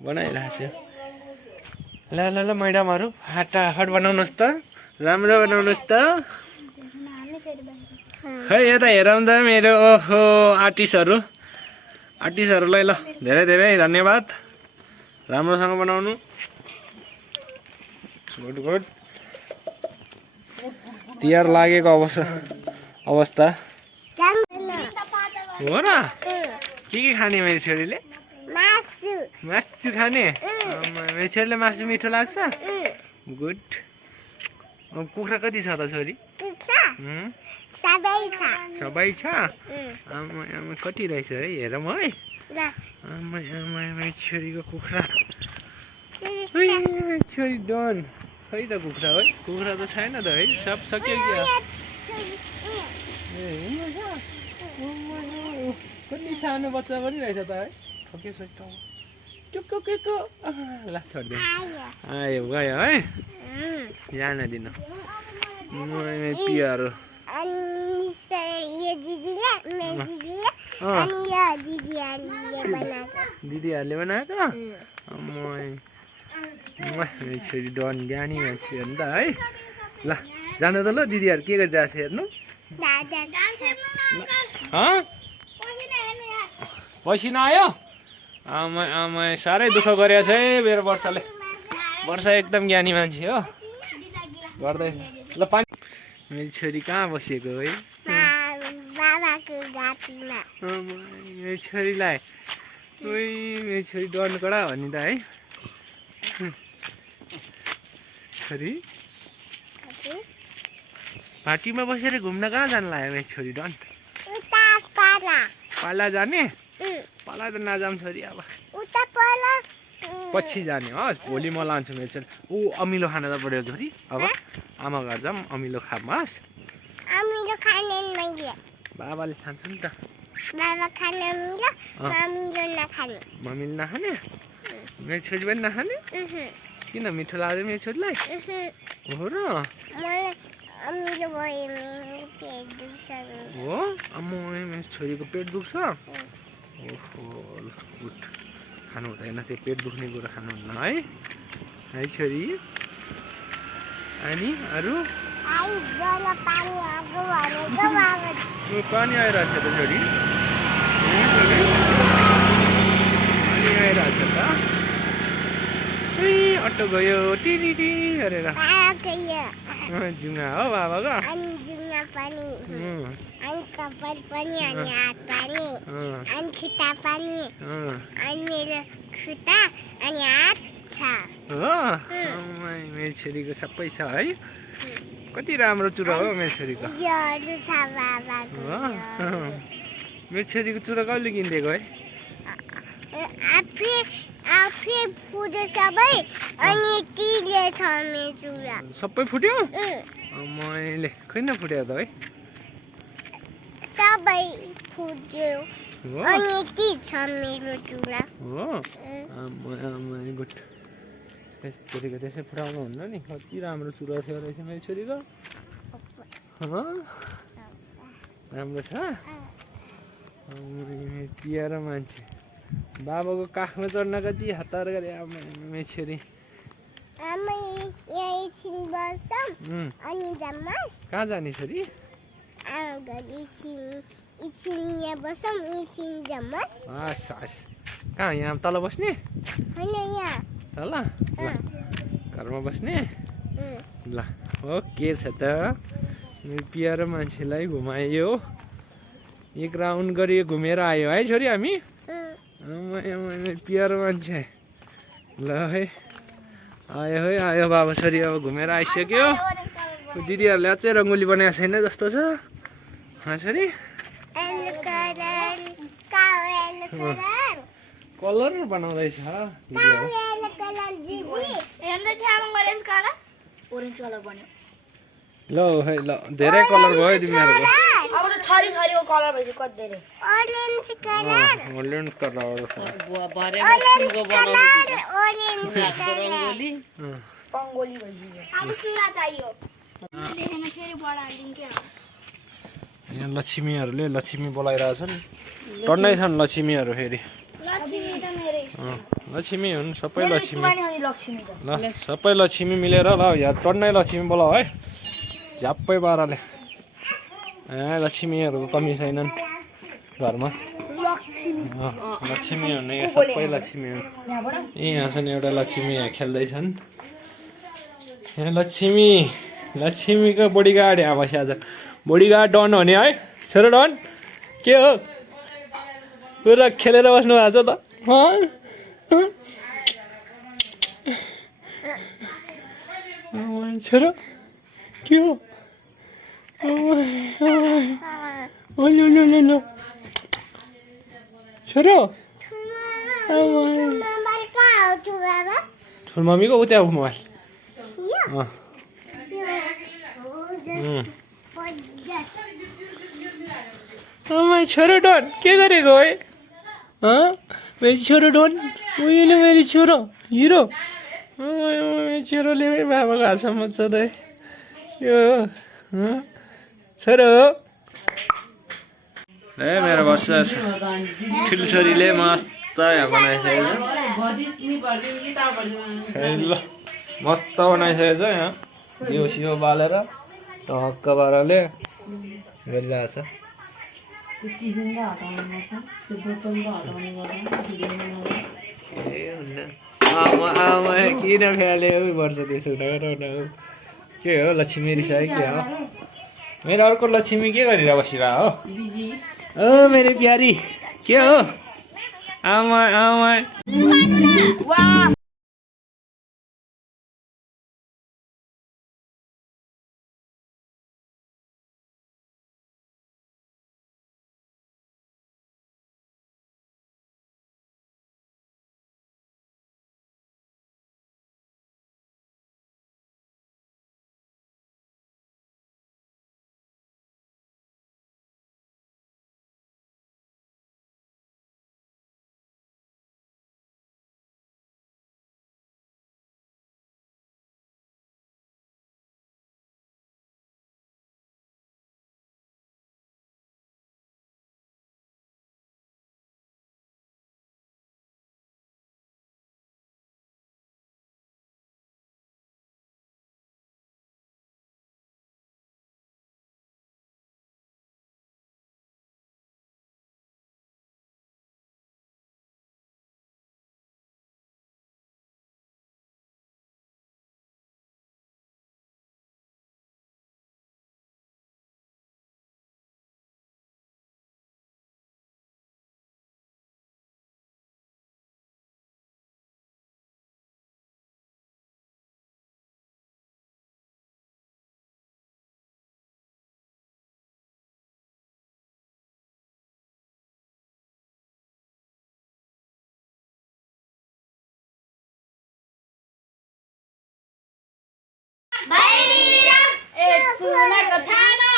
बनाइरहेको छु ल ल ल मैडमहरू फटाफट बनाउनुहोस् त राम्रो बनाउनुहोस् त खै यता हेरौँ त मेरो ओहो आर्टिस्टहरूलाई ल धेरै धेरै धन्यवाद राम्रोसँग बनाउनु गुड गुड तिहार लागेको अवस्था हो र के खाने मेरो छोरीले मासु खाने मेरो छोरीले मासु मिठो लाग्छ गुड कुखुरा कति छ त छोरी सबै छ आमा कति रहेछ है हेरौँ है मेरो छोरीको कुखुरा छोरी डन खै त कुखुरा है कुखुरा त छैन त है सब सक्यो क्या कति सानो बच्चा पनि रहेछ त है ठोके सक्यो टुक्को ल छोड्दै आयो गयो है जान दिन पियारो दिदीहरूले बनाएको छोरी डन ज्ञानी मान्छे हो नि त है ल जानु त ल दिदीहरू के गरिरहेको छ हेर्नु पसिना आयो आमा साह्रै दुःख गरेको छ है मेरो वर्षा एकदम ज्ञानी मान्छे हो गर्दैछ ल पानी मेरो छोरी कहाँ बसेको है मेरो छोरीलाई मेरो छोरी डन कडा हो नि त है छोरी पार्टीमा बसेर घुम्न कहाँ जानु लाग्यो मेरो छोरी डन पाला जाने पाला त नजाऊँ छोरी अब पछि जाने हस् भोलि म लान्छु मेरो छोरी ऊ अमिलो खान त पऱ्यो छोरी अब आमा घर जाऊँ अमिलो खाऊँ हस् बाबाले खान्छ नि त मम्मीले नखाने मेरो छोरी पनि नखाने किन मिठो लाग्दैन मेरो छोरीलाई हो र हो अम्म मेरो छोरीको पेट दुख्छ ओहो गुड खानु हुँदैन त्यो पेट दुख्ने कुरा खानु हुन्न है छोरी अनि अरू पानी आइरहेछ त छोरी पानी आइरहेछ त अटो गयो टिटी गरेर जुङ्गा हो बाबाको कपाल पनि अनि हात पनि अनि खुट्टा पनि अनि मेरो खुट्टा अनि हात छ हो मेरो छोरीको सबै छ है कति राम्रो चुरा हो मेरो छोरीको छ बाबाको मेरो छोरीको चुरा कहिले किनिदिएको है आफै फुट्यो सबै अनि तिले छ मेरो चुरा सबै फुट्यो मैले किन फुट्यो त है सबै फुट्यो अनि ती छ मेरो चुरा हो गुड छोरीको त्यसै फुटाउनु हुन्न नि कति राम्रो चुरा थियो रहेछ मेरो छोरीको राम्रो छ पियारो मान्छे बाबाको काखमा चढ्न कति हतार गरे मेरो छोरी कहाँ जाने छोरी कहाँ यहाँ तल बस्ने तल घरमा बस्ने ल के छ त मेरो पियारो मान्छेलाई घुमायो एक राउन्ड गरी घुमेर आयो है छोरी हामी पियारो मान्छे ल है आयो बाबा छोरी अब घुमेर आइसक्यो दिदीहरूले अझै रङ्गोली बनाएको छैन जस्तो छ छोरी कलर बनाउँदैछ ल है ल धेरै कलर भयो तिमीहरूको ऑरेंज कलर यहाँ लक्ष्मीहरूले लक्ष्मी बोलाइरहेछन् टन्नै छन् लक्ष्मीहरू फेरि लक्ष्मी हुन् सबै लक्ष्मी लक्ष्मी ल सबै लक्ष्मी मिलेर ल यहाँ टन्नै लक्ष्मी बोलाऊ है झ्याप्पै पाराले लक्ष्मीहरूको कमी छैनन् घरमा लक्ष्मी हुने यहाँ सबै लक्ष्मी हुन् यहाँ छन् एउटा लक्ष्मी यहाँ खेल्दैछन् यहाँ लक्ष्मीको बडीगार्ड यहाँ बसिया छ बडीगार्ड डन हो नि है छोरो डन के हो पुरा खेलेर बस्नु भएको छ त छोरो के हो छोरो ठुलो मम्मीको उता मोबाइल छोरो डन के गरेको है मेरो छोरो डन उहिले मेरो छोरो हिरो छोरोले बाबाको हातमा मजाद है यो छोरो ए मेरो वर्षा ठुलो छोरीले मस्त यहाँ बनाइसकेको छ ल मस्त बनाइसकेको छ यहाँ यो सियो बालेर टक्क पाराले गरिरहेको छ आमा किन फ्याले पर्छ त्यसो के हो लक्ष्मी रिसायो के हो मेरो अर्को लक्ष्मी के गरेर बसिरह हो मेरो प्यारी के हो आमा आमा एक सुनको छानो